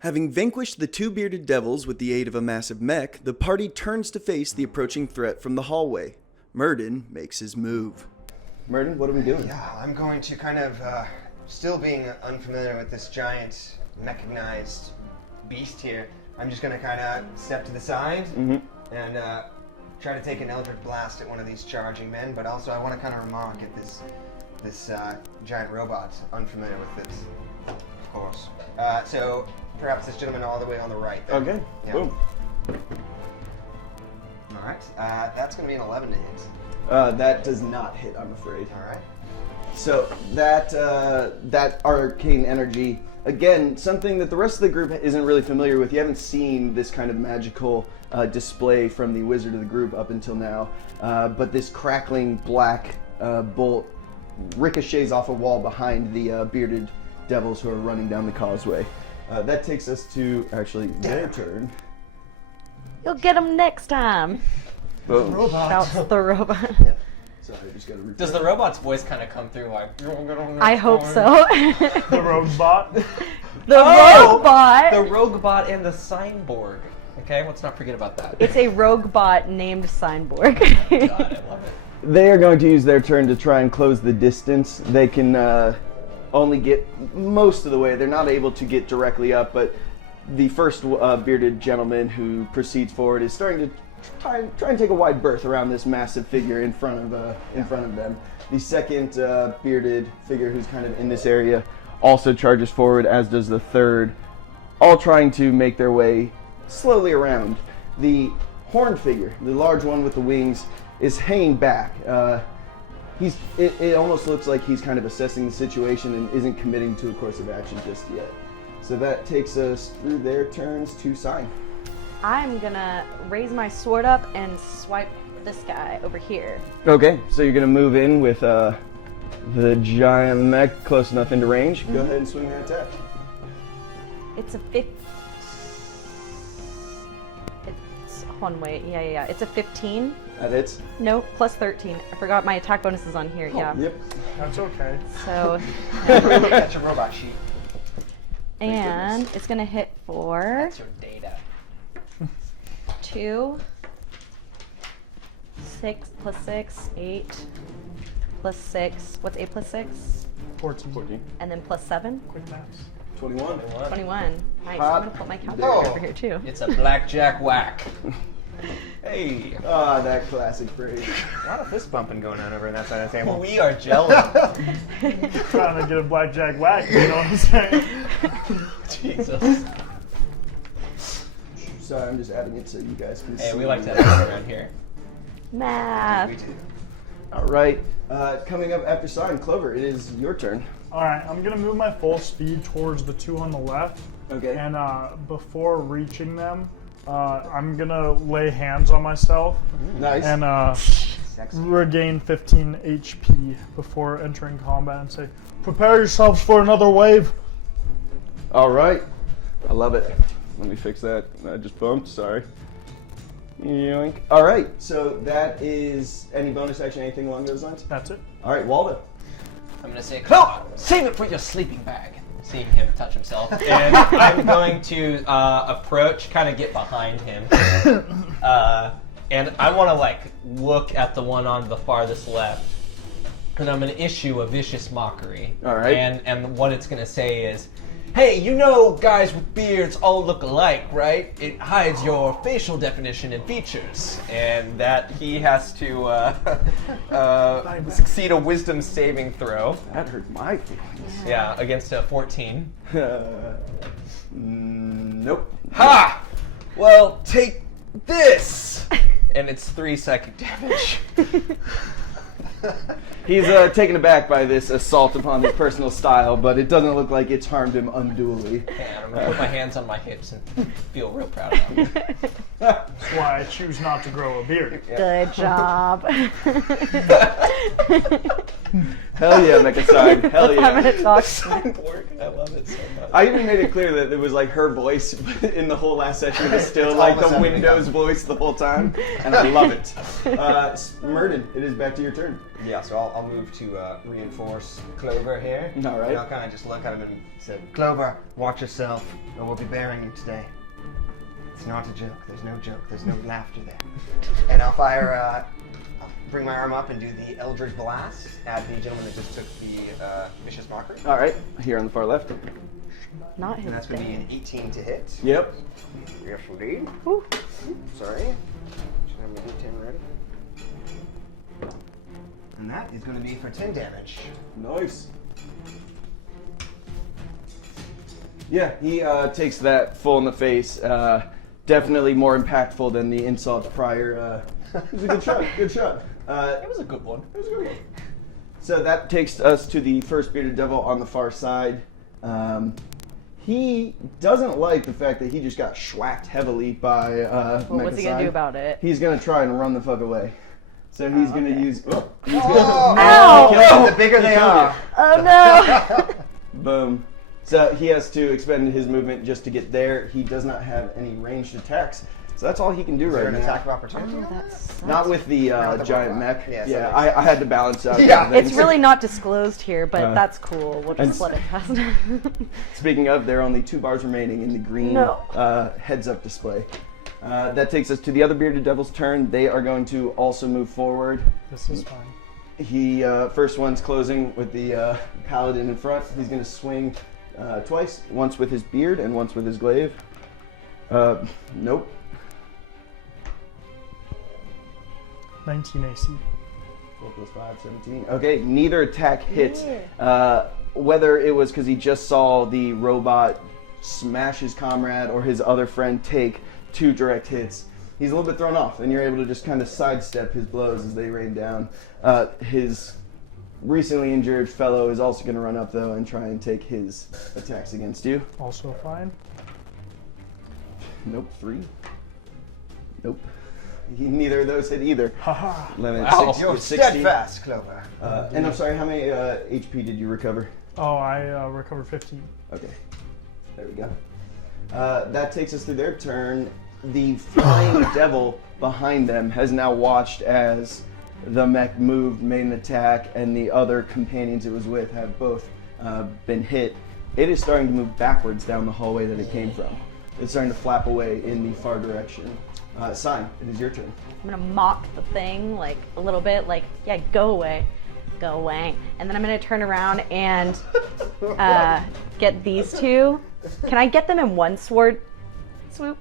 Having vanquished the two bearded devils with the aid of a massive mech, the party turns to face the approaching threat from the hallway. Murden makes his move. Murden, what are we doing? Yeah, I'm going to kind of, still being unfamiliar with this giant mechanized beast here, I'm just going to kind of step to the side and try to take an Eldritch Blast at one of these charging men, but also I want to kind of remark at this giant robot, unfamiliar with this, of course. So perhaps this gentleman all the way on the right there. Okay, Yeah. boom. All right, that's going to be an 11 to hit. That does not hit, I'm afraid. All right. So that arcane energy, again, something that the rest of the group isn't really familiar with. You haven't seen this kind of magical display from the wizard of the group up until now. But this crackling black bolt ricochets off a wall behind the bearded devils who are running down the causeway. That takes us to, actually, their turn. You'll get them next time. Boom. Shouts the robot. Yeah. Sorry, I just gotta Does the robot's voice kind of come through like... I hope so. The robot. The robot. The rogue bot and the signboard. Okay, let's not forget about that. It's a rogue bot named Signborg. God, I love it. They are going to use their turn to try and close the distance. They can only get most of the way. They're not able to get directly up, but the first bearded gentleman who proceeds forward is starting to try and take a wide berth around this massive figure in front of them. The second bearded figure who's kind of in this area also charges forward, as does the third, all trying to make their way slowly around. The horned figure, the large one with the wings, is hanging back. It almost looks like he's kind of assessing the situation and isn't committing to a course of action just yet. So that takes us through their turns to Sign. I'm gonna raise my sword up and swipe this guy over here. Okay, so you're gonna move in with the giant mech close enough into range. Go ahead and swing that attack. It's a It's a 15. That hits. No, plus 13. I forgot my attack bonus is on here. Yeah. Yep. That's okay. So, That's your robot sheet. and it's gonna hit for That's your data. 2, 6 plus 6, 8 plus 6. What's 8 plus 6? 14. And then plus 7? Quick maths. 21. 21. Nice. Hop. I'm gonna put my calculator over here too. It's a blackjack whack. Hey. Ah, that classic phrase. A lot of fist bumping going on over on that side of the table. We are jealous. Trying to get a blackjack whack, you know what I'm saying? Jesus. Sorry, I'm just adding it so you guys can see. Hey, we like that around here. Math. We do. All right. Coming up after Sign, Clover, it is your turn. Alright, I'm gonna move my full speed towards the two on the left. Okay. And before reaching them, I'm gonna lay hands on myself Nice. and Sexy. regain 15 HP before entering combat and say, prepare yourselves for another wave. All right. I love it. Let me fix that. I just bumped. Sorry. Yoink. All right. So that is any bonus action, anything along those lines? That's it. All right, Waldo. I'm gonna say, Clover, save it for your sleeping bag. Seeing him touch himself. And I'm going to approach, kind of get behind him. And I want to, like, look at the one on the farthest left. And I'm going to issue a vicious mockery. All right. And what it's going to say is, hey, you know guys with beards all look alike, right? It hides your facial definition and features. And that he has to succeed a wisdom saving throw. That hurt my feelings. Yeah, against a 14. Nope. Ha! Well, take this! And it's 3 psychic damage. He's taken aback by this assault upon his personal style, but it doesn't look like it's harmed him unduly. And I'm gonna put my hands on my hips and feel real proud of them. That's why I choose not to grow a beard. Good job. Hell yeah, Mechaside. Hell yeah. I'm gonna talk. Cyborg, I love it so much. I even made it clear that it was like her voice, but in the whole last session it was still It's like almost the everything. Windows voice the whole time, and I love it. Murden, it is back to your turn. Yeah, so I'll move to reinforce Clover here. All right. And I'll kind of just look at him and say, Clover, watch yourself, or we'll be burying you today. It's not a joke. There's no joke. There's no laughter there. And I'll fire. I'll bring my arm up and do the Eldritch Blast at the gentleman that just took the vicious mockery. All right, here on the far left. Not his And that's going to be thing. an 18 to hit. Yep. Yes, indeed. Whew. Sorry. Should have my D10 ready. And that is going to be for 10 damage. Nice. Yeah, he takes that full in the face. Definitely more impactful than the insults prior. It was a good shot. Good shot. It was a good one. It was a good one. So that takes us to the first bearded devil on the far side. He doesn't like the fact that he just got schwacked heavily by Well, what's he gonna Mechaside. do about it? He's gonna try and run the fuck away. So he's gonna use. Oh, he's Oh, Ow! the bigger they He killed are. Oh no! Boom. So he has to expend his movement just to get there. He does not have any ranged attacks. So that's all he can do Is there right an now. attack of opportunity? Oh, that sucks. Not with the Not with the giant robot. mech. Yeah, so Yeah, that's- I had to balance out. Yeah. everything. It's really not disclosed here, but Uh, that's cool. We'll just and- let it pass. Speaking of, there are only 2 bars remaining in the green No. heads-up display. That takes us to the other bearded devil's turn. They are going to also move forward. This is fine. He first one's closing with the paladin in front. He's going to swing twice, once with his beard and once with his glaive. Nope. 19 AC. 4 plus 5, 17. Okay, neither attack hits. Whether it was because he just saw the robot smash his comrade or his other friend take 2 direct hits, he's a little bit thrown off, and you're able to just kind of sidestep his blows as they rain down. His recently injured fellow is also going to run up, though, and try and take his attacks against you. Also fine. Nope, 3. Nope. Neither of those hit either. Haha. 11, Wow. 6, You're 60. steadfast, Clover. And I'm sorry, how many HP did you recover? Oh, I recovered 15. Okay, there we go. That takes us through their turn. The flying devil behind them has now watched as the mech moved, made an attack, and the other companions it was with have both been hit. It is starting to move backwards down the hallway that it came from. It's starting to flap away in the far direction. Sign, it is your turn. I'm gonna mock the thing like a little bit, like, yeah, go away, and then I'm gonna turn around and get these 2. Can I get them in one sword swoop?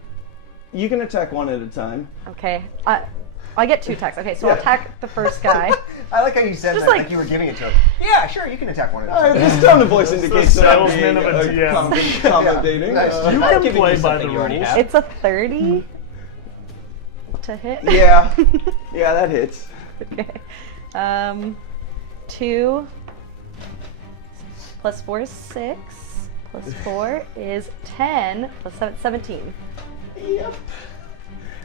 You can attack one at a time. Okay, I get 2 attacks. Okay, so Yeah. I'll attack the first guy. I like how you said Just that, like- like you were giving it to him. Yeah, sure, you can attack one of them. This tone of voice indicates that I'm being salesman of a DM. accommodating. Nice. You I'm can giving play you by something the you already rules. have. It's a 30 to hit. Yeah, yeah, that hits. Okay. 2 plus 4 is 6. Plus 4 is 10. Plus 7, 17. Yep.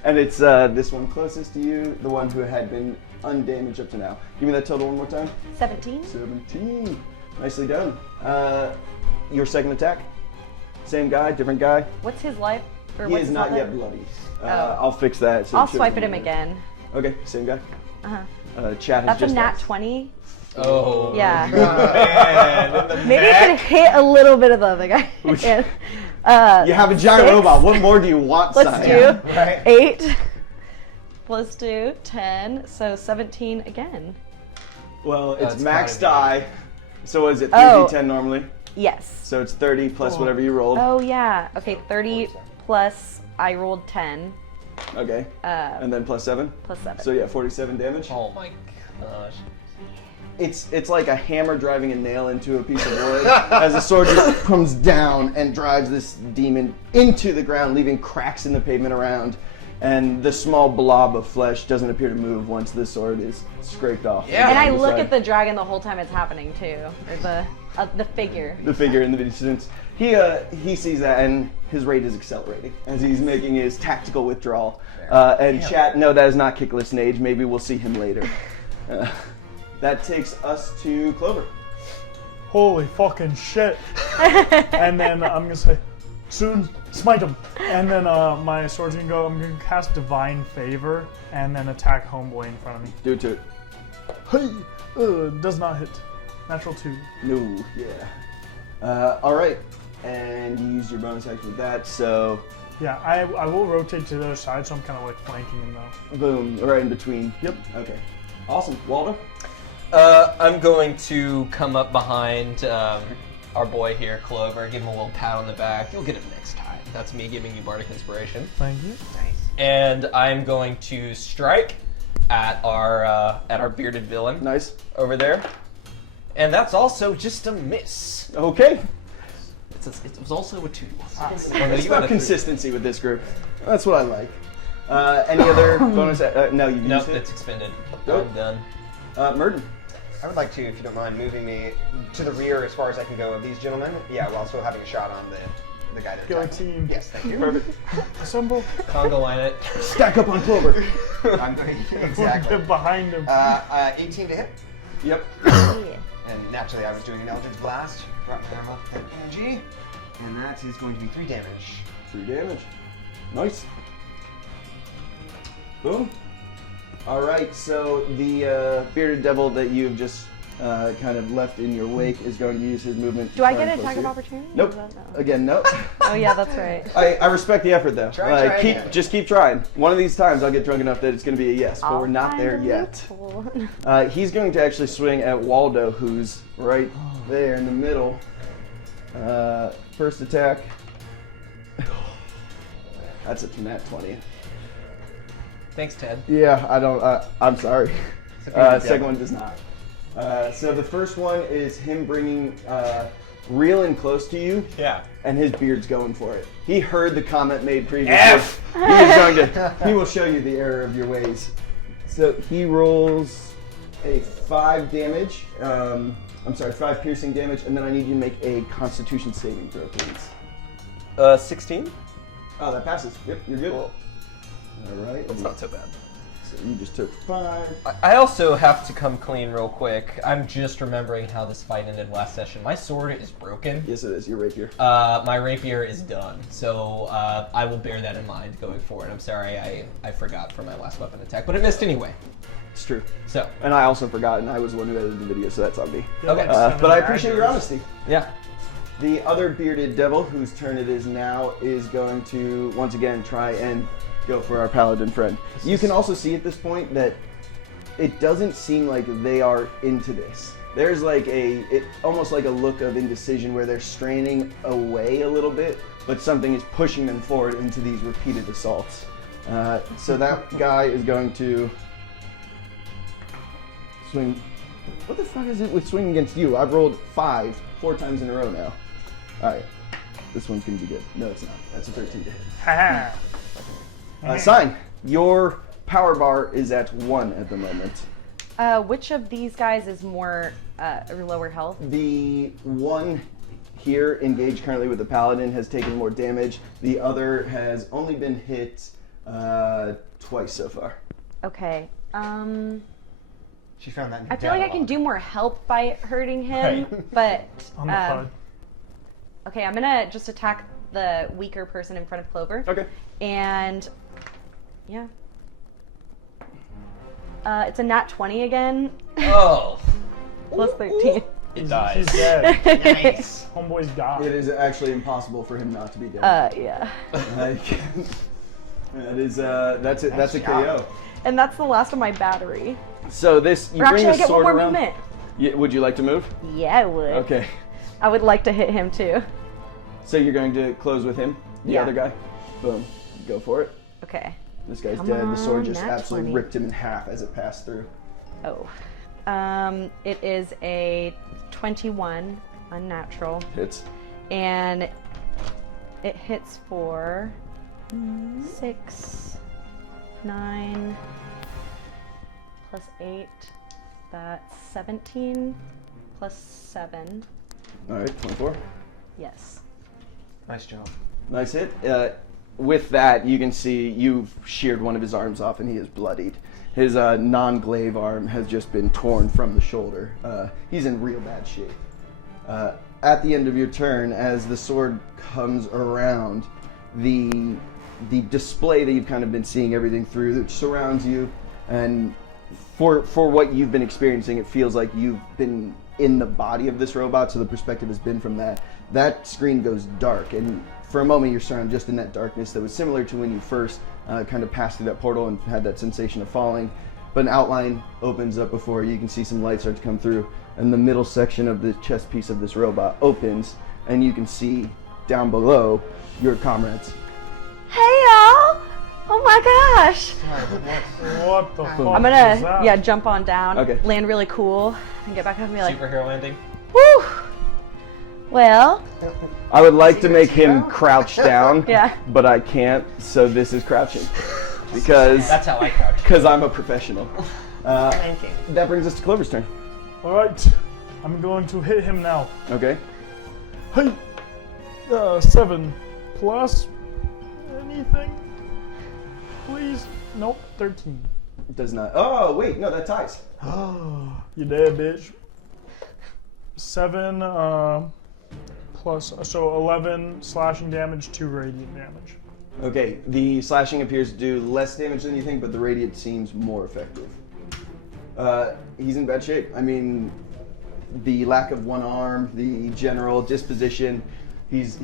And it's this one closest to you, the one who had been undamaged up to now. Give me that total one more time. 17? 17. Nicely done. Your second attack. Same guy, different guy. What's his life? Or He what's is his not life? yet bloody. Oh. I'll fix that. So I'll shows swipe at you him later. again. Okay, same guy. Uh-huh. Chat has That's a just nat asked. 20. Oh. Yeah. Man, in the Maybe I could hit a little bit of the other guy. And, You have a giant 6 robot. What more do you want, plus Simon? 2, Right. 8 plus 2, 10. So 17 again. Well, it's That's max gotta die. So is it Oh. 3d10 normally? Yes. So it's 30 plus whatever you rolled. Oh yeah. Okay, 30 plus I rolled 10 Okay. And then plus 7? plus 7. So yeah, 47 damage. Oh my gosh. It's like a hammer driving a nail into a piece of wood as the sword just comes down and drives this demon into the ground, leaving cracks in the pavement around. And the small blob of flesh doesn't appear to move once the sword is scraped off. Yeah. And I on the look side. at the dragon the whole time it's happening too. Or the figure. The figure in the distance. He sees that and his rate is accelerating as he's making his tactical withdrawal. And chat, no, that is not Kickless Nage. Maybe we'll see him later. That takes us to Clover. Holy fucking shit. And then I'm gonna say, soon, smite him. And then my sword's gonna go, I'm gonna cast Divine Favor and then attack Homeboy in front of me. Do it to it. Hey! Does not hit. Natural 2. No, yeah. All right, and you use your bonus action with that, so Yeah, I will rotate to the other side, so I'm kind of like flanking him though. boom, right in between. Yep. Okay, awesome. Waldo? I'm going to come up behind our boy here, Clover, give him a little pat on the back. You'll get him next time. That's me giving you Bardic Inspiration. Thank you. And I'm going to strike at our bearded villain Nice. over there. And that's also just a miss. Okay. It was also a 2. It's about consistency with this group. That's what I like. Any other bonus? No, you've Nope, used it. it's expended. Nope. I'm done. Merton. I would like to, if you don't mind, moving me to the rear as far as I can go of these gentlemen. Yeah, while still having a shot on the guy they're Go attacking. team. Yes, thank you. Perfect. Assemble. Conga line it. Stack up on Clover. I'm going exactly. Behind him. 18 to hit. Yep. And naturally, I was doing an Eldritch Blast. Brought my arm up with that energy. And that is going to be 3 damage. 3 damage. Nice. Boom. All right, so the bearded devil that you've just kind of left in your wake is going to use his movement. to Do I try get and an close attack of you. opportunity? Nope. Is that- no. Again, no. Oh yeah, that's right. I respect the effort though. Try again. Just keep trying. One of these times I'll get drunk enough that it's going to be a yes, but I'll we're not find there a yet. loophole. He's going to actually swing at Waldo, who's right there in the middle. First attack. That's a nat 20. Thanks, Ted. Yeah, I don't. I'm sorry. okay, Second yeah. one does not. So the first one is him bringing real and close to you, Yeah. and his beard's going for it. He heard the comment made previously. F! He is going to. He will show you the error of your ways. So he rolls a 5 damage. I'm sorry, 5 piercing damage, and then I need you to make a Constitution saving throw, please. 16? Oh, that passes. Yep, you're good. Cool. All right. That's not so bad. So you just took 5. I also have to come clean real quick. I'm just remembering how this fight ended last session. My sword is broken. Yes, it is. Your rapier. My rapier is done, so I will bear that in mind going forward. I'm sorry I forgot for my last weapon attack, but it missed anyway. It's true. So, And I also forgot, and I was the one who edited the video, so that's on me. okay. But I appreciate your honesty. Yeah. The other bearded devil, whose turn it is now, is going to once again try and go for our paladin friend. You can also see at this point that it doesn't seem like they are into this. There's like almost like a look of indecision where they're straining away a little bit, but something is pushing them forward into these repeated assaults. So that guy is going to swing. What the fuck is it with swinging against you? I've rolled 4 times in a row now. Alright. This one's gonna be good. No, it's not. That's a 13 to hit. Haha. Sign. Your power bar is at 1 at the moment. Which of these guys is more or lower health? The one here, engaged currently with the paladin, has taken more damage. The other has only been hit twice so far. Okay. She found that. I feel like I can do more help by hurting him, but On the pod. okay, I'm gonna just attack the weaker person in front of Clover. Okay. And yeah. It's a nat 20 again, Oh, plus 13. it dies. He's dead. Nice. Homeboy's died. It is actually impossible for him not to be dead. Yeah. Like, that is that's it. That's a KO. And that's the last of my battery. So this you Or bring actually, I the get one sword more around. movement. Would you like to move? Yeah, I would. Okay. I would like to hit him too. So you're going to close with him, the Yeah. other guy. Boom. Go for it. Okay. This guy's Come dead. The sword on, just nat absolutely 20. ripped him in half as it passed through. Oh. It is a 21, unnatural, Hits. and it hits for 6, 9, plus 8. That's 17, plus 7. All right, 24. Yes. Nice job. Nice hit. With that, you can see you've sheared one of his arms off, and he is bloodied. His non-glaive arm has just been torn from the shoulder. He's in real bad shape. At the end of your turn, as the sword comes around, the display that you've kind of been seeing everything through, that surrounds you, and for what you've been experiencing, it feels like you've been in the body of this robot, so the perspective has been from that. That screen goes dark, and for a moment you're surrounded just in that darkness that was similar to when you first kind of passed through that portal and had that sensation of falling. But an outline opens up before you. You can see some light start to come through, and the middle section of the chest piece of this robot opens, and you can see down below your comrades. Hey y'all! Oh my gosh! What the fuck? I'm is gonna that? jump on down, Okay. land really cool, and get back up and be like, Superhero landing. whew! Well, I would like to make him crouch down, yeah. but I can't, so this is crouching. Because That's how I crouch. I'm a professional. That brings us to Clover's turn. All right, I'm going to hit him now. Okay. Hey, 7 plus anything, please. Nope, 13. Does not. Oh, wait, no, that ties. You dead, bitch. 7 plus, so 11 slashing damage, 2 radiant damage. Okay, the slashing appears to do less damage than you think, but the radiant seems more effective. He's in bad shape. I mean, the lack of one arm, the general disposition, he's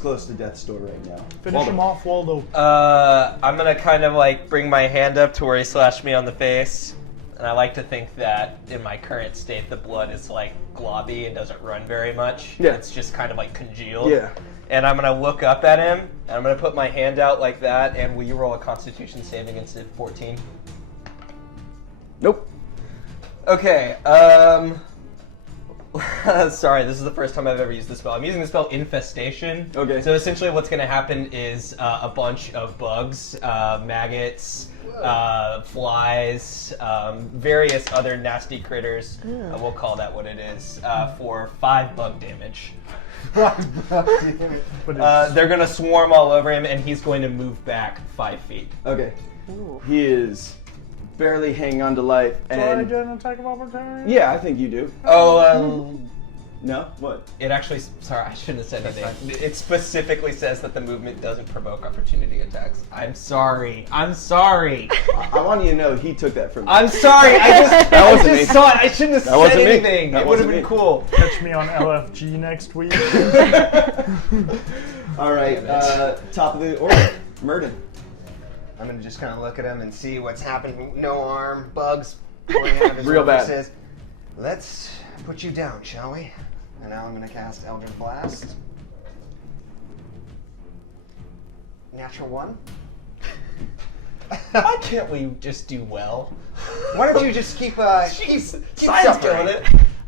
close to death's door right now. Finish him off, Waldo. I'm gonna kind of like bring my hand up to where he slashed me on the face. And I like to think that in my current state, the blood is like globby and doesn't run very much. Yeah. It's just kind of like congealed. Yeah. And I'm gonna look up at him, and I'm gonna put my hand out like that, and will you roll a Constitution save against it? 14? Nope. Okay, sorry, this is the first time I've ever used the spell. I'm using the spell Infestation. Okay. So essentially what's gonna happen is a bunch of bugs, maggots, flies, various other nasty critters, we'll call that what it is, for 5 bug damage. They're gonna swarm all over him, and he's going to move back 5 feet. Okay. He is barely hanging on to life, Do I and get an attack of opportunity? yeah, I think you do. Oh, No? What? it actually, sorry, I shouldn't have said anything. It specifically says that the movement doesn't provoke opportunity attacks. I'm sorry. I want you to know he took that from me. I'm sorry. That I wasn't me. just saw it. I shouldn't have That said wasn't me. anything. That It would have wasn't been me. cool. Catch me on LFG next week. All right, top of the order, Murden. I'm gonna just kind of look at him and see what's happening. No arm, bugs pouring out of his Real bad. orifices. Let's put you down, shall we? And now I'm gonna cast Eldritch Blast. Natural 1. Why can't we just do well? Why don't you just keep keep Science suffering? doing it.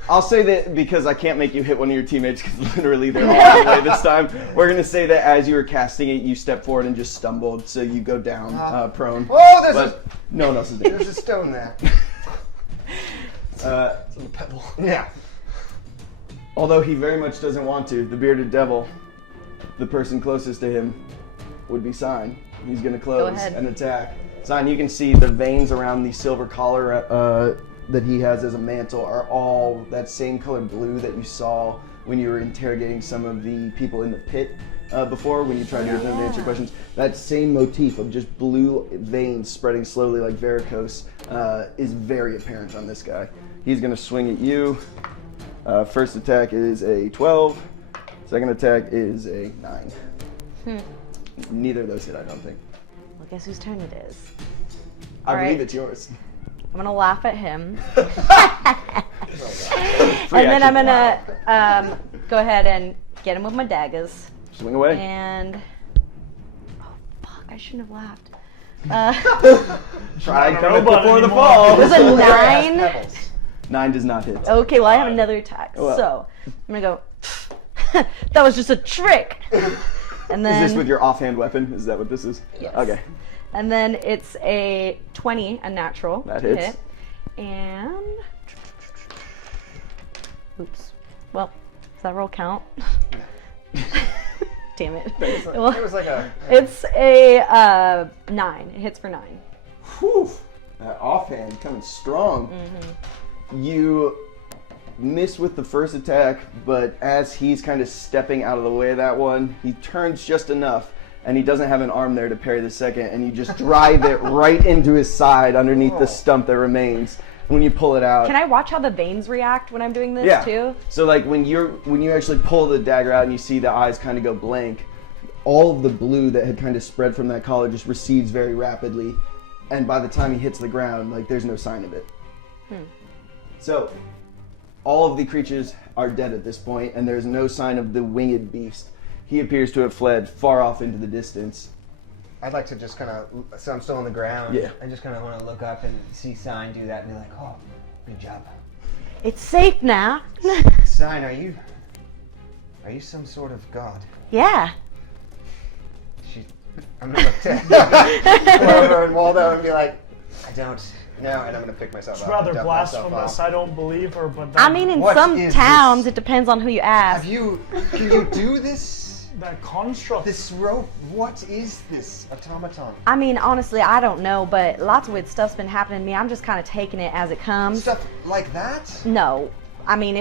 I'll say that because I can't make you hit one of your teammates because literally they're all the way this time. We're going to say that as you were casting it, you stepped forward and just stumbled, so you go down prone. Whoa, But no one else is there. there's a stone there. It's on the pebble. Yeah. Although he very much doesn't want to, the bearded devil, the person closest to him, would be Sign. He's going to close ahead. and attack. Sign, you can see the veins around the silver collar that he has as a mantle are all that same colored blue that you saw when you were interrogating some of the people in the pit before, when you tried to get them to answer questions. That same motif of just blue veins spreading slowly like varicose is very apparent on this guy. He's going to swing at you. First attack is a 12. Second attack is a 9. Neither of those hit, I don't think. well, guess whose turn it is? I All believe right. it's yours. I'm gonna laugh at him, Free and then I'm action. gonna go ahead and get him with my daggers. Swing away. And oh fuck, I shouldn't have laughed. Try and come robot before the anymore. fall. It was a 9. Pebbles. 9 does not hit. Okay, well I have another attack, Well. so I'm gonna go. That was just a trick. And then Is this with your offhand weapon? Is that what this is? Yes. Okay. And then it's a 20, a natural. That to hits. hit. And oops. Well, does that roll count? Damn it. It Well, was like a. it's a 9. It hits for 9. Whew. That offhand coming strong. You miss with the first attack, but as he's kind of stepping out of the way of that one, he turns just enough and he doesn't have an arm there to parry the second, and you just drive it right into his side underneath the stump that remains. When you pull it out. Can I watch how the veins react when I'm doing this Yeah. too? So like when you actually pull the dagger out and you see the eyes kind of go blank, all of the blue that had kind of spread from that collar just recedes very rapidly, and by the time he hits the ground, like there's no sign of it. So all of the creatures are dead at this point, and there's no sign of the winged beast. He appears to have fled far off into the distance. I'd like to just kind of, so I'm still on the ground. Yeah. I just kind of want to look up and see Sign do that and be like, oh, good job. It's safe now. Sign, are you some sort of god? Yeah. I'm gonna look to Clover and Waldo and be like, I don't know, and I'm gonna pick myself It's up. rather dump myself blasphemous. off. I don't believe her, but I mean, in What some is towns, this? it depends on who you ask. Can you do this? that construct. This rope, what is this automaton? I mean, honestly, I don't know, but lots of weird stuff's been happening to me. I'm just kind of taking it as it comes. Stuff like that? No. I mean,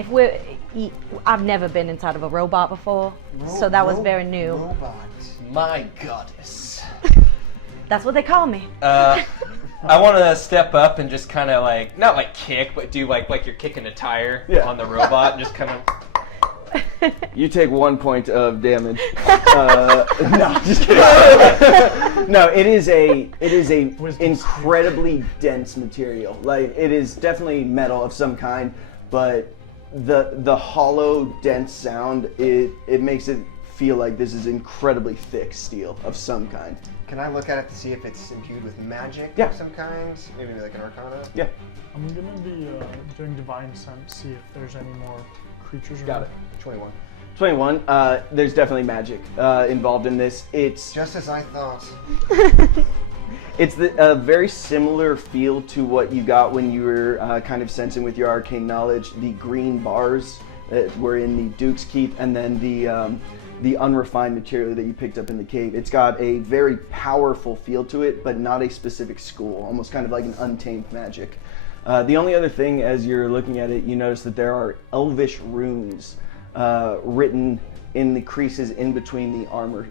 I've never been inside of a robot before, so that was very new. Robot. My goddess. That's what they call me. I want to step up and just kind of like, not like kick, but do like you're kicking a tire on the robot, and just kind of. You take 1 point of damage. No, just kidding. No, it is a incredibly dense material. Like it is definitely metal of some kind, but the hollow, dense sound it makes it feel like this is incredibly thick steel of some kind. Can I look at it to see if it's imbued with magic Yeah. of some kind? Maybe like an arcana? Yeah, I'm gonna be doing divine sense, see if there's any more creatures around. got it. 21. 21. There's definitely magic involved in this. It's Just as I thought. It's a very similar feel to what you got when you were kind of sensing with your arcane knowledge the green bars that were in the Duke's Keep, and then the unrefined material that you picked up in the cave. It's got a very powerful feel to it, but not a specific school, almost kind of like an untamed magic. The only other thing, as you're looking at it, you notice that there are elvish runes written in the creases in between the armor.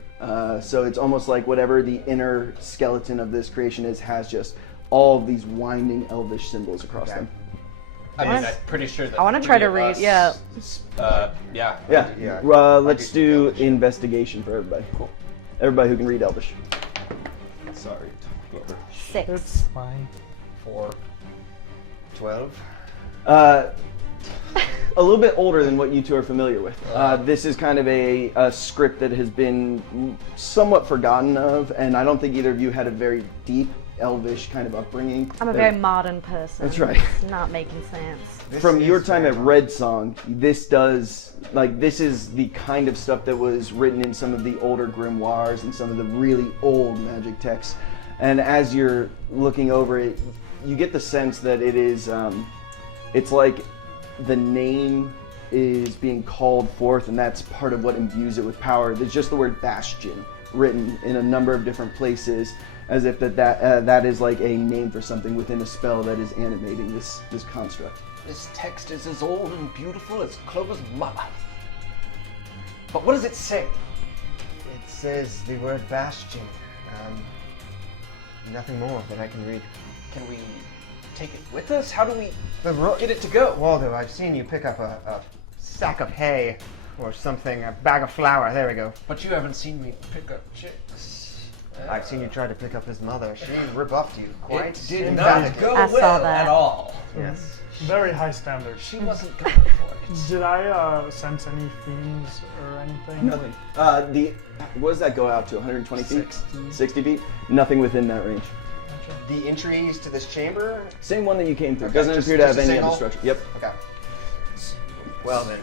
So it's almost like whatever the inner skeleton of this creation is has just all of these winding elvish symbols across them. I mean, I'm pretty sure that. I wanna try to read, yeah. Yeah. Yeah. Let's do investigation for everybody. Cool. Everybody who can read elvish. Sorry. 6. It's fine. 4. 12. A little bit older than what you two are familiar with. This is kind of a script that has been somewhat forgotten of, and I don't think either of you had a very deep elvish kind of upbringing. I'm a very modern person. That's right. It's not making sense. From your time at Red Song, this is the kind of stuff that was written in some of the older grimoires and some of the really old magic texts. And as you're looking over it, you get the sense that it is, it's like the name is being called forth, and that's part of what imbues it with power. There's just the word bastion written in a number of different places, as if that is like a name for something within a spell that is animating this construct. This text is as old and beautiful as Clover's mother. But what does it say? It says the word bastion. Nothing more that I can read. Can we take it with us? How do we The get it to go? Waldo, I've seen you pick up a sack of hay or something, a bag of flour. There we go. But you haven't seen me pick up chicks. I've seen you try to pick up his mother. She rebuffed you quite It did emphatically. not go I saw well that. at all. Yes. Very high standards. She wasn't going for it. Did I sense any themes or anything? Nothing. What does that go out to? 120 feet? 60. 60 feet? Nothing within that range. The entries to this chamber? Same one that you came through. Okay, Doesn't just- appear to have just a any other single? structure. Yep. Okay. Well then.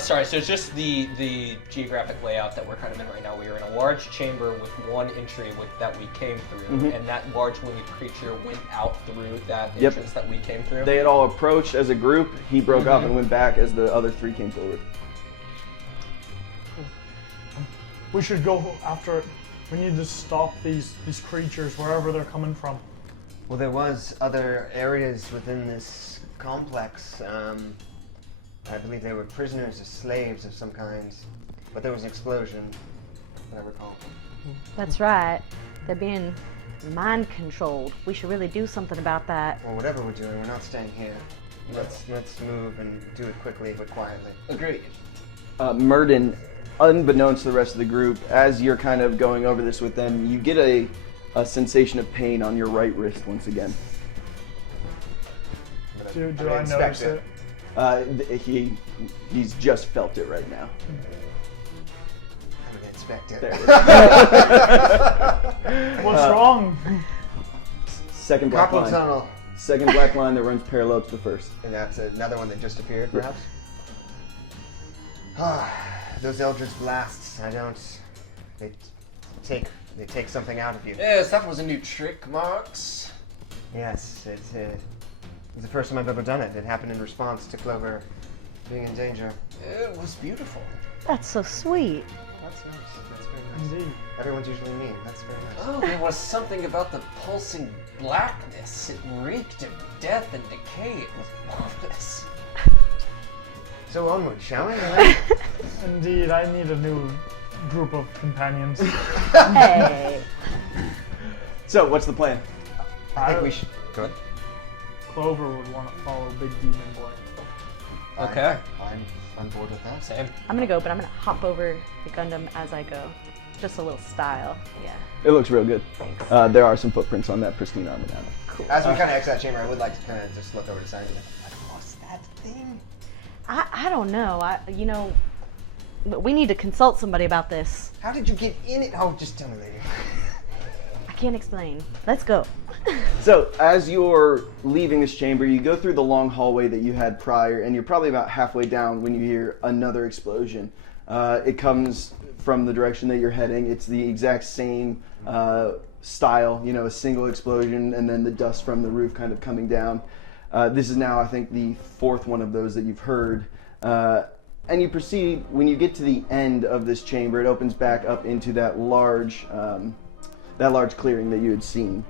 Sorry, so it's just the geographic layout that we're kind of in right now. We are in a large chamber with one entry that we came through, and that large winged creature went out through that Yep. entrance that we came through. They had all approached as a group. He broke off and went back as the other three came forward. We should go after it. We need to stop these creatures wherever they're coming from. Well, there was other areas within this complex. I believe they were prisoners or slaves of some kind. But there was an explosion, that I recall. That's right. They're being mind controlled. We should really do something about that. Well, whatever we're doing, we're not staying here. Let's move and do it quickly but quietly. Agreed. Murden, unbeknownst to the rest of the group, as you're kind of going over this with them, you get a sensation of pain on your right wrist once again. Do I notice it? He's just felt it right now. I'm gonna inspect it. There it is. What's wrong? Second black Carpal line. tunnel. Second black line that runs parallel to the first. And that's another one that just appeared, perhaps? Those Eldritch blasts, they take something out of you. Yes, that was a new trick, Marks. Yes, it's the first time I've ever done it. It happened in response to Clover being in danger. It was beautiful. That's so sweet. That's nice. That's very nice. Indeed. Everyone's usually mean. That's very nice. Oh, there was something about the pulsing blackness. It reeked of death and decay. It was marvelous. So onward, shall we? Indeed, I need a new group of companions. Hey. So, what's the plan? I think we should. Go ahead. Clover would want to follow Big Demon Boy. Okay. I'm on board with that. Same. I'm gonna go, but I'm gonna hop over the Gundam as I go. Just a little style. Yeah. It looks real good. Thanks. There are some footprints on that pristine armor now. Cool. As we kind of exit that chamber, I would like to kind of just look over to Simon. Like, what's that thing? I don't know. We need to consult somebody about this. How did you get in it? Oh, just tell me later. I can't explain. Let's go. So, as you're leaving this chamber, you go through the long hallway that you had prior, and you're probably about halfway down when you hear another explosion. It comes from the direction that you're heading. It's the exact same style, a single explosion, and then the dust from the roof kind of coming down. This is now, I think, the fourth one of those that you've heard. And you proceed, when you get to the end of this chamber, it opens back up into that large clearing that you had seen.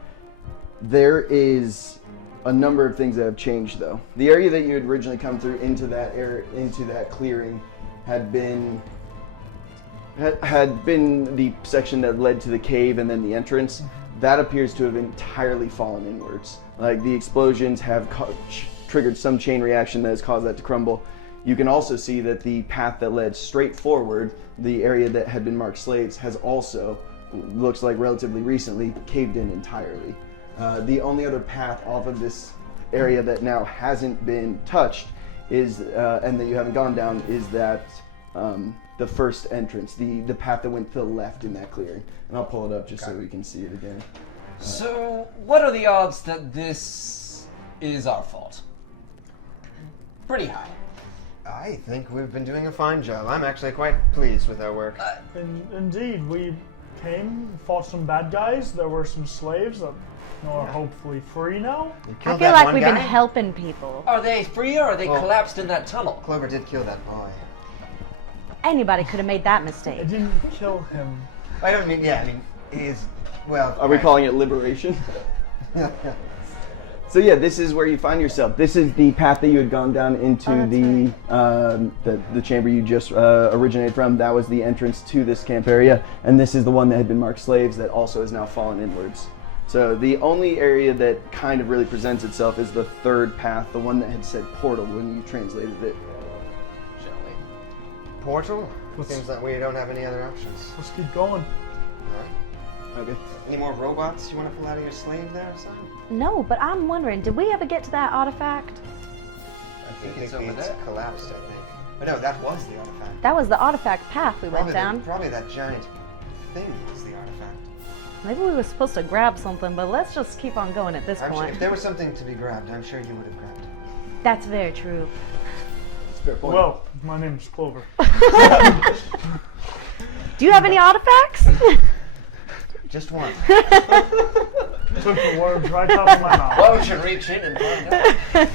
There is a number of things that have changed, though. The area that you had originally come through into that clearing had been the section that led to the cave and then the entrance. That appears to have entirely fallen inwards. Like, the explosions have triggered some chain reaction that has caused that to crumble. You can also see that the path that led straight forward, the area that had been marked slaves, has also, looks like relatively recently, caved in entirely. The only other path off of this area that now hasn't been touched is, and that you haven't gone down, is that the first entrance, the path that went to the left in that clearing. And I'll pull it up just so we can see it again. So, what are the odds that this is our fault? Pretty high. I think we've been doing a fine job. I'm actually quite pleased with our work. Indeed, we came, fought some bad guys. There were some slaves that are hopefully free now. You I killed feel that like one we've guy? been helping people. Are they free or are they Well- collapsed in that tunnel? Clover did kill that boy. Anybody could have made that I mistake. didn't kill him. I don't mean, he is, well... Are we calling it liberation? So yeah, this is where you find yourself. This is the path that you had gone down into the chamber you just originated from. That was the entrance to this camp area, and this is the one that had been marked slaves that also has now fallen inwards. So the only area that kind of really presents itself is the third path, the one that had said portal when you translated it. Shall we? Portal? Seems like we don't have any other options. Let's keep going. Alright. Okay. Any more robots you want to pull out of your slave there, Simon? No, but I'm wondering, did we ever get to that artifact? I think it's over there. collapsed, I think. But no, that was the artifact. That was the artifact path we went down. Probably that giant thing was the artifact. Maybe we were supposed to grab something, but let's just keep on going at this I'm sure point. if there was something to be grabbed, I'm sure you would have grabbed it. That's very true. That's a fair point. Well, my name's Clover. Do you have any artifacts? Just one. Took the words right out of my mouth. Why don't you reach in and find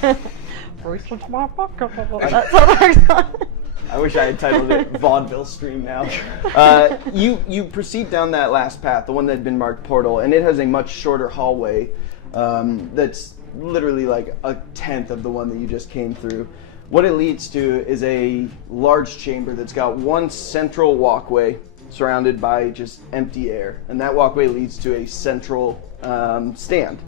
out? Reach into my pocket. That's what we're doing. I wish I had titled it Vaudeville Stream now. You proceed down that last path, the one that had been marked portal, and it has a much shorter hallway that's literally like a tenth of the one that you just came through. What it leads to is a large chamber that's got one central walkway surrounded by just empty air. And that walkway leads to a central stand.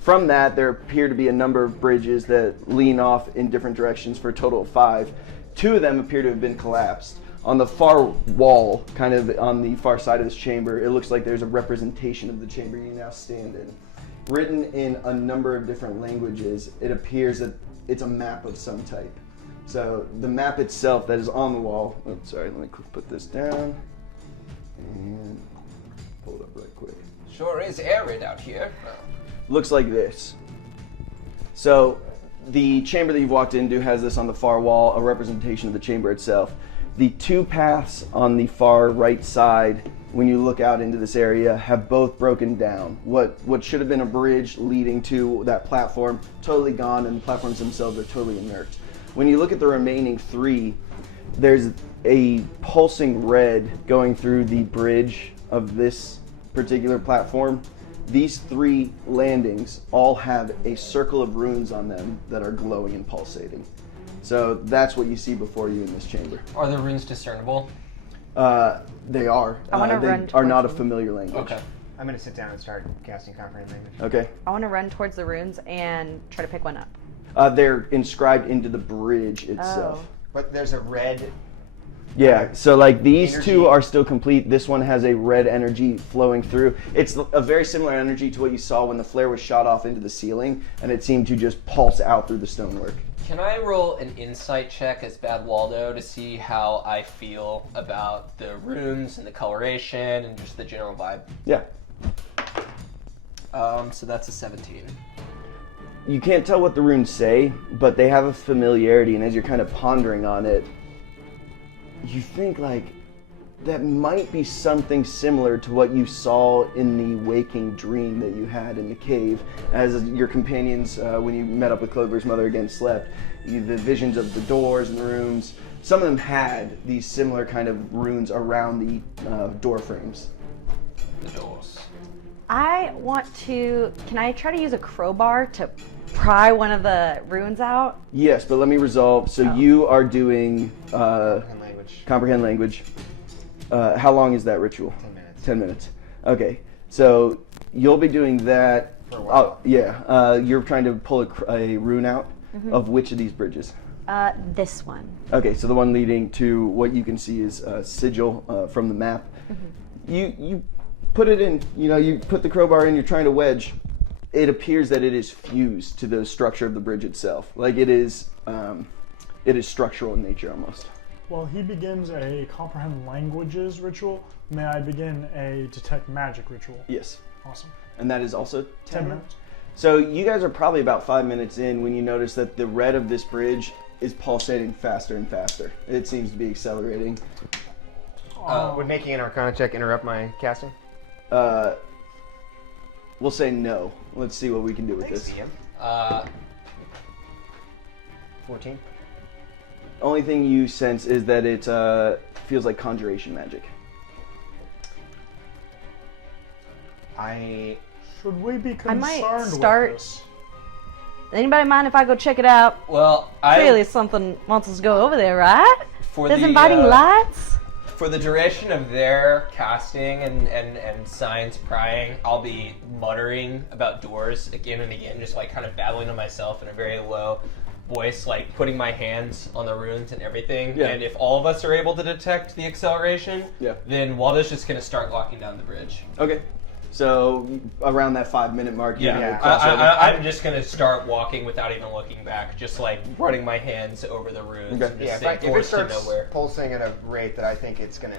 From that, there appear to be a number of bridges that lean off in different directions for a total of 5. 2 of them appear to have been collapsed. On the far wall, kind of on the far side of this chamber, it looks like there's a representation of the chamber you now stand in. Written in a number of different languages, it appears that it's a map of some type. So the map itself that is on the wall, let me put this down and pull it up right quick. Sure is arid out here. Looks like this. So the chamber that you've walked into has this on the far wall, a representation of the chamber itself. The 2 paths on the far right side, when you look out into this area, have both broken down. What should have been a bridge leading to that platform, totally gone, and the platforms themselves are totally inert. When you look at the remaining 3, there's a pulsing red going through the bridge of this particular platform. These 3 landings all have a circle of runes on them that are glowing and pulsating. So that's what you see before you in this chamber. Are the runes discernible? They are. I wanna they run are not a towards familiar language. Okay. I'm gonna sit down and start casting comprehend language. Okay. I want to run towards the runes and try to pick one up. They're inscribed into the bridge itself. Oh. But there's a red. Yeah, so like these Energy. 2 are still complete. This one has a red energy flowing through. It's a very similar energy to what you saw when the flare was shot off into the ceiling, and it seemed to just pulse out through the stonework. Can I roll an insight check as Bad Waldo to see how I feel about the runes and the coloration and just the general vibe? Yeah. So that's a 17. You can't tell what the runes say, but they have a familiarity, and as you're kind of pondering on it, you think like that might be something similar to what you saw in the waking dream that you had in the cave as your companions, when you met up with Clover's mother again, slept. The visions of the doors and the rooms, some of them had these similar kind of runes around the door frames. The doors. I want to. Can I try to use a crowbar to pry one of the runes out? Yes, but let me resolve. So you are doing Comprehend language. comprehend language. How long is that ritual? 10 minutes. 10 minutes. Okay, so you'll be doing that. For a while. Yeah, you're trying to pull a rune out of which of these bridges? This one. Okay, so the one leading to what you can see is a sigil from the map. You put it in, you put the crowbar in, you're trying to wedge. It appears that it is fused to the structure of the bridge itself. Like it is structural in nature almost. While he begins a comprehend languages ritual, may I begin a detect magic ritual? Yes. Awesome. And that is also 10 minutes. So you guys are probably about 5 minutes in when you notice that the red of this bridge is pulsating faster and faster. It seems to be accelerating. Would making an Arcana check interrupt my casting? We'll say no. Let's see what we can do with Thanks, this. DM. 14. Only thing you sense is that it feels like conjuration magic. Should we be concerned might start- with this? Anybody mind if I go check it out? Well, Clearly something wants us to go over there, right? for There's the inviting lights. for the duration of their casting and science prying, I'll be muttering about doors again and again, just like kind of babbling to myself in a very low voice, like putting my hands on the runes and everything. Yeah. And if all of us are able to detect the acceleration, Yeah. then Waldo's just gonna start locking down the bridge. Okay. So around that 5 minute mark, you're Yeah, gonna cross over. I'm just gonna start walking without even looking back, just like running my hands over the runes Okay. and Yeah, just if staying it forced to starts nowhere. pulsing at a rate that I think it's gonna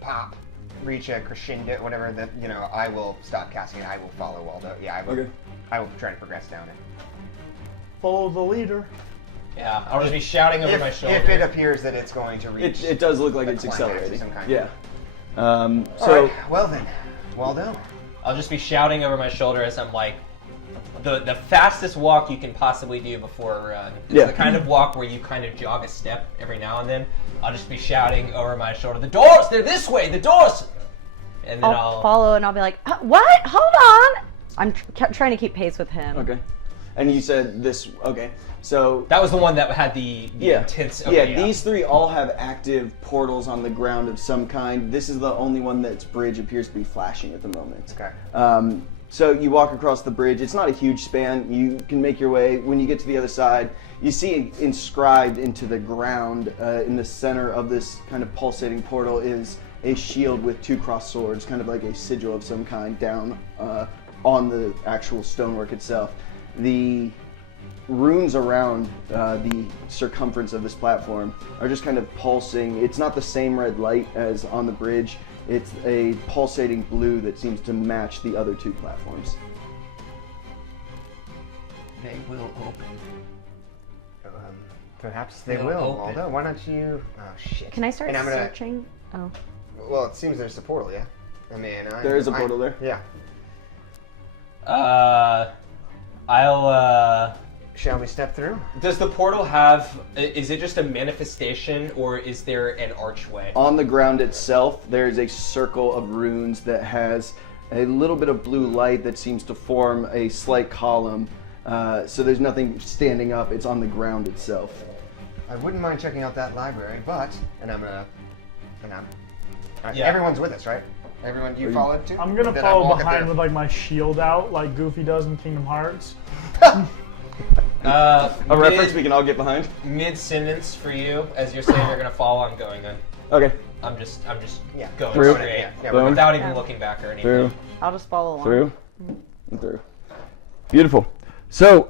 pop, reach a crescendo, whatever, that I will stop casting it. I will follow Waldo. Yeah, I will. Okay. I will try to progress down it. Follow the leader. Yeah, I'll just be shouting over my shoulder. If it appears that it's going to reach. It does look like the it's climax of accelerating. some kind. Yeah. All So right, well then, Waldo. I'll just be shouting over my shoulder as I'm like, the fastest walk you can possibly do before a run. It's Yeah. the kind of walk where you kind of jog a step every now and then. I'll just be shouting over my shoulder, the doors, they're this way, the doors! And then I'll follow and I'll be like, what? Hold on. I'm trying to keep pace with him. okay. And you said this, okay. So That was the one that had the intense. Okay, yeah, these three all have active portals on the ground of some kind. This is the only one that's bridge appears to be flashing at the moment. Okay. So you walk across the bridge. It's not a huge span. You can make your way. When you get to the other side, you see inscribed into the ground in the center of this kind of pulsating portal is a shield with 2 crossed swords, kind of like a sigil of some kind down on the actual stonework itself. The runes around the circumference of this platform are just kind of pulsing. It's not the same red light as on the bridge. It's a pulsating blue that seems to match the other 2 platforms. They will open. Perhaps they They'll will. open. Although, why don't you? Oh shit. Can I start And I'm gonna- searching? Oh. Well, it seems there's a portal. Yeah. I mean, There is a portal there? Yeah. I'll. Shall we step through? Does the portal have? Is it just a manifestation, or is there an archway? On the ground itself, there's a circle of runes that has a little bit of blue light that seems to form a slight column. So there's nothing standing up. It's on the ground itself. I wouldn't mind checking out that library, but Yeah. Everyone's with us, right? Everyone, you followed too? I'm gonna Then follow walk up behind there. with like my shield out, like Goofy does in Kingdom Hearts. A reference we can all get behind. Mid sentence for you, as you're saying you're gonna fall. I'm going then. Okay. I'm just Yeah. going Through. straight, Yeah, Boom. without even Yeah. looking back or anything. Through. I'll just follow along. Through. And through. Beautiful. So,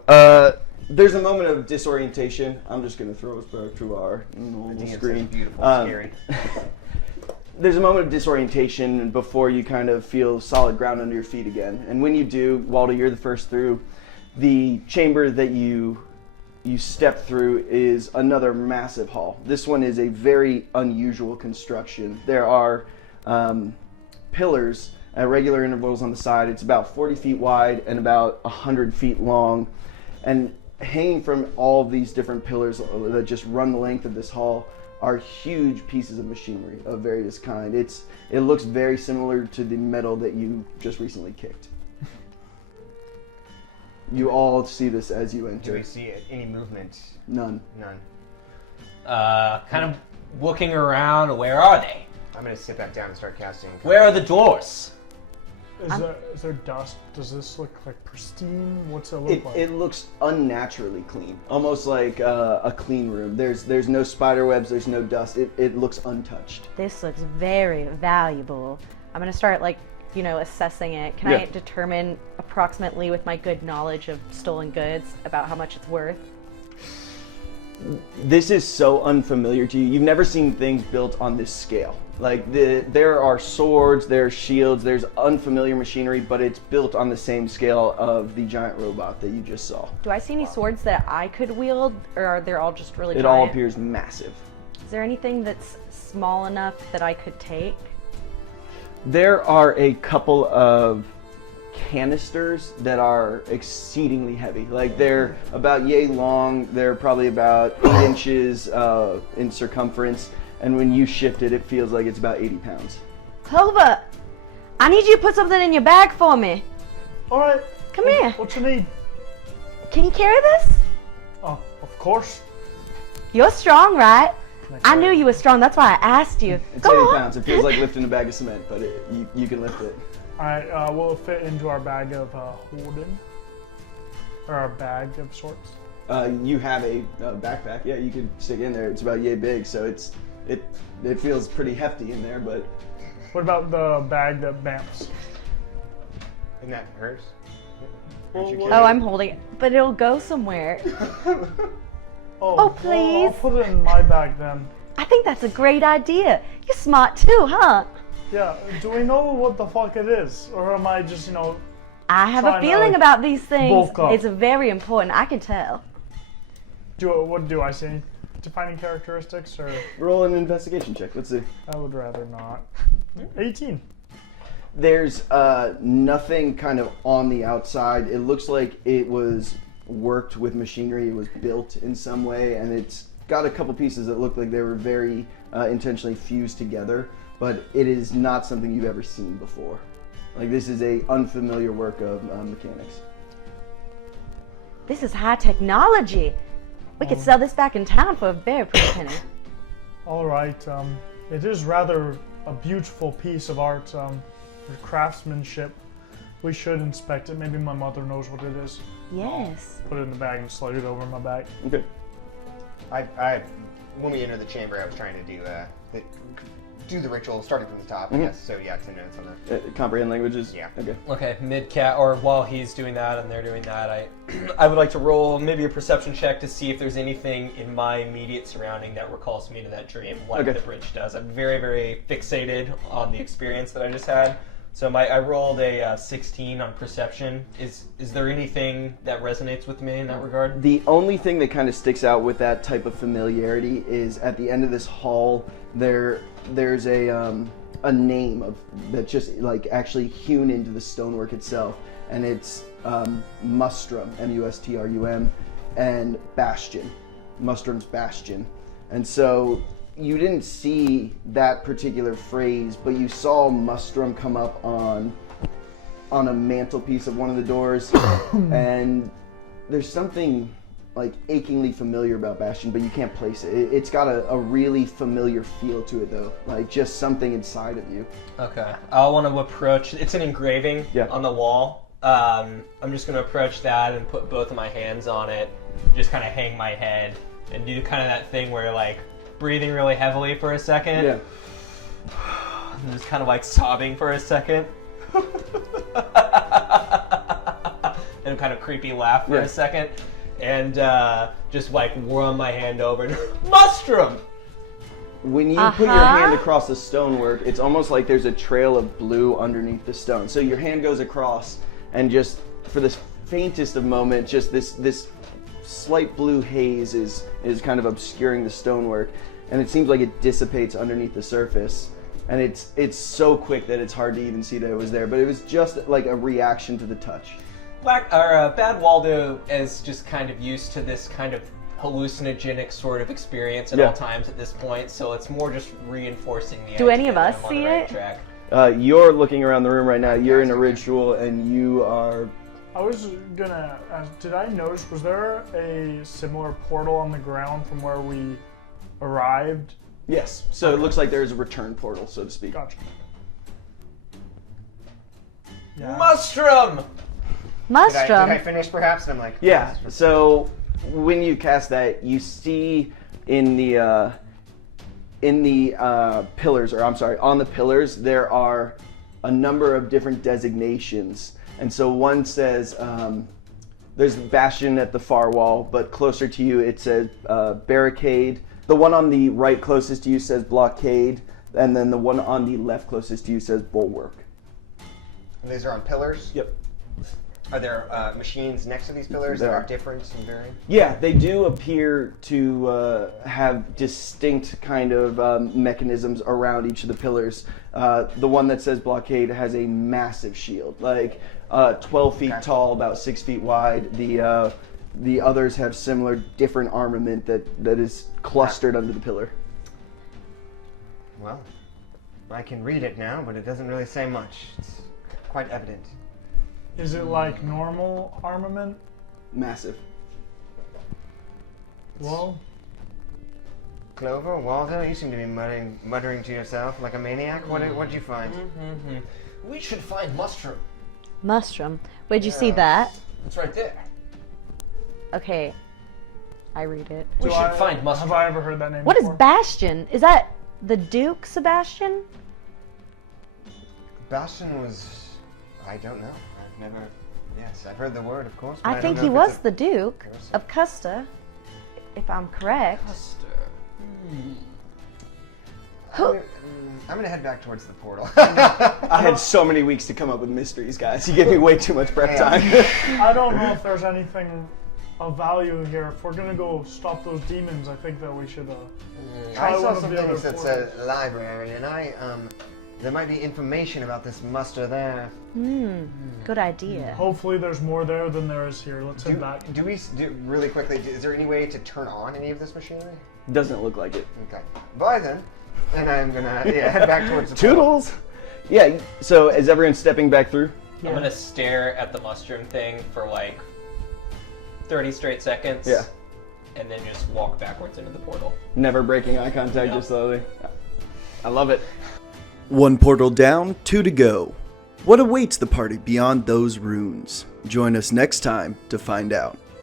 there's a moment of disorientation. I'm just going to throw us back to our normal It's screen. beautiful, scary. There's a moment of disorientation before you kind of feel solid ground under your feet again. And when you do, Waldo, you're the first through. The chamber that you step through is another massive hall. This one is a very unusual construction. There are pillars at regular intervals on the side. It's about 40 feet wide and about 100 feet long. And hanging from all of these different pillars that just run the length of this hall are huge pieces of machinery of various kind. It looks very similar to the metal that you just recently kicked. You all see this as you Do enter. we see any movement? None. None. Kind of looking around. Where are they? I'm gonna sit back down and start casting. Where are the doors? Is there dust? Does this look like pristine? What's it look like? It looks unnaturally clean, almost like a clean room. There's no spider webs, there's no dust. It looks untouched. This looks very valuable. I'm gonna start assessing it. Can Yeah. I determine approximately with my good knowledge of stolen goods about how much it's worth? This is so unfamiliar to you. You've never seen things built on this scale. Like there are swords, there are shields, there's unfamiliar machinery, but it's built on the same scale of the giant robot that you just saw. Do I see any swords that I could wield, or are they all just really It giant? all appears massive. Is there anything that's small enough that I could take? There are a couple of canisters that are exceedingly heavy. Like they're about yay long, they're probably about 8 inches in circumference, and when you shift it, it feels like it's about 80 pounds. Clover, I need you to put something in your bag for me. All right. Come here. What you need? Can you carry this? Oh, of course. You're strong, right? Can I carry knew it? you were strong. That's why I asked you. It's Go 80 on. pounds. It feels like lifting a bag of cement, but you can lift it. All right. Will it fit into our bag of holding? Or our bag of sorts? You have a backpack. Yeah, you can stick it in there. It's about yay big, so it feels pretty hefty in there, but What about the bag that bamps? Isn't that hers? Well, Aren't you what- carrying Oh, I'm holding it, but it'll go somewhere. Oh, Oh, well, please. I'll put it in my bag then. I think that's a great idea. You're smart too, huh? Yeah. Do we know what the fuck it is, or am I just I have a Trying to, feeling like, about these things. bulk up? It's very important. I can tell. What do I see? Defining characteristics, or roll an investigation check. Let's see. I would rather not. 18. There's nothing kind of on the outside. It looks like it was worked with machinery. It was built in some way, and it's got a couple pieces that look like they were very intentionally fused together, but it is not something you've ever seen before. Like, this is a unfamiliar work of mechanics. This is high technology. We could sell this back in town for a very pretty penny. All right. It is rather a beautiful piece of art, for craftsmanship. We should inspect it. Maybe my mother knows what it is. Yes. Put it in the bag and slide it over my back. Okay. When we entered the chamber, I was trying to do the ritual, starting from the top. Yes. So yeah, 10 minutes on that. Comprehend languages? Yeah. Okay. Okay, mid-cat, or while he's doing that and they're doing that, I would like to roll maybe a perception check to see if there's anything in my immediate surrounding that recalls me to that dream, like the bridge does. I'm very, very fixated on the experience that I just had. So I rolled a 16 on perception. Is there anything that resonates with me in that regard? The only thing that kind of sticks out with that type of familiarity is at the end of this hall, there's a name that's just like actually hewn into the stonework itself, and it's Mustrum, M-U-S-T-R-U-M, and Bastion, Mustrum's Bastion, and so you didn't see that particular phrase, but you saw Mustrum come up on a mantelpiece of one of the doors, and there's something like achingly familiar about Bastion, but you can't place it. It's got a really familiar feel to it, though, like just something inside of you. Okay, I want to approach. It's an engraving on the wall. I'm just going to approach that and put both of my hands on it, just kind of hang my head and do kind of that thing where like breathing really heavily for a second. Yeah. And just kind of like sobbing for a second. And kind of creepy laugh for a second. And just like run my hand over and Mustrum! When you put your hand across the stonework, it's almost like there's a trail of blue underneath the stone. So your hand goes across, and just for this faintest of moment, just this slight blue haze is kind of obscuring the stonework, and it seems like it dissipates underneath the surface. And it's so quick that it's hard to even see that it was there, but it was just like a reaction to the touch. Bad Waldo is just kind of used to this kind of hallucinogenic sort of experience at all times at this point, so it's more just reinforcing the idea. Do any of that us I'm on see the right it? track. You're looking around the room right now. You're in a ritual, and you are... I was gonna ask, did I notice, was there a similar portal on the ground from where we arrived? Yes. So it looks like there's a return portal, so to speak. Gotcha. Yeah. Mustrum! Did I Mustrum. finish perhaps? And I'm like, Yeah. So when you cast that, you see in the pillars, or I'm sorry, on the pillars, there are a number of different designations. And so one says, there's Bastion at the far wall, but closer to you it says barricade. The one on the right closest to you says blockade, and then the one on the left closest to you says bulwark. And these are on pillars? Yep. Are there machines next to these pillars There that are are. different and varying? Yeah, they do appear to have distinct kind of mechanisms around each of the pillars. The one that says blockade has a massive shield, like 12 feet tall, about 6 feet wide. The others have similar, different armament that is clustered under the pillar. Well, I can read it now, but it doesn't really say much. It's quite evident. Is it like normal armament? Massive. Well, Clover, Waldo, you seem to be muttering to yourself like a maniac. What'd you find? We should find Mustrum. Mustrum. Where'd you see that? It's right there. Okay. I read it. We should find have Mustrum. I ever heard that name What is before? Bastion? Is that the Duke Sebastian? Bastion was... I don't know. I've never... Yes, I've heard the word, of course. But I don't think know he if was it's the Duke of Custa, if I'm correct. I'm gonna head back towards the portal. I had so many weeks to come up with mysteries, guys. You gave me way too much prep time. I don't know if there's anything of value here. If we're gonna go stop those demons, I think that we should try I one saw of some the other things that portals. said library, and there might be information about this muster there. Good idea. Hopefully there's more there than there is here. Let's head back. Do we really quickly? Is there any way to turn on any of this machinery? Doesn't look like it. Okay. Bye then. And I'm gonna head back towards the portal. Toodles! Yeah, so is everyone stepping back through? I'm gonna stare at the Mustrum thing for like 30 straight seconds. Yeah. And then just walk backwards into the portal. Never breaking eye contact, Yeah. just slowly. I love it. 1 portal down, 2 to go. What awaits the party beyond those runes? Join us next time to find out.